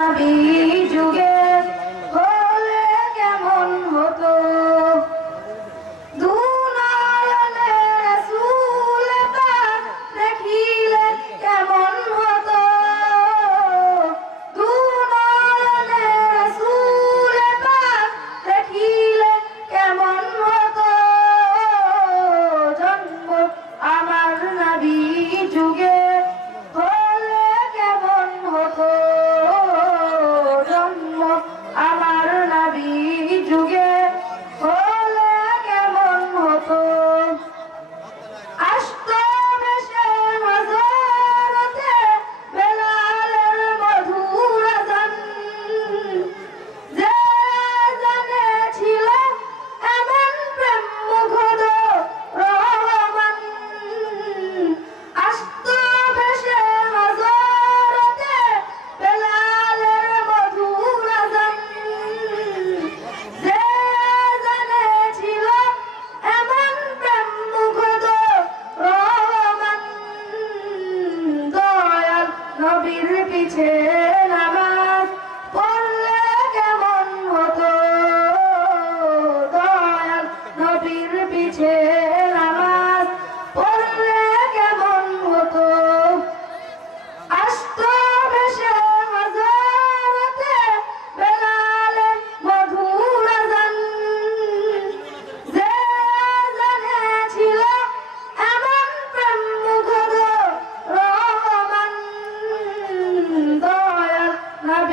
যুগে হলে কেমন হতো? দেখিলে কেমন হতো? দেখিলে কেমন হতো? জন্ম আমার নাবি যুগে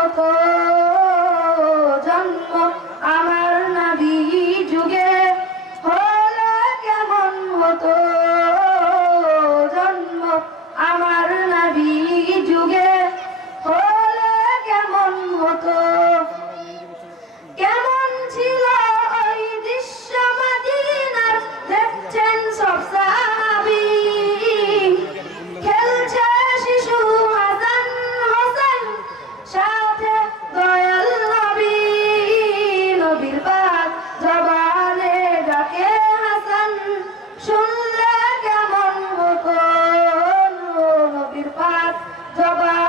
Socorro! সবাই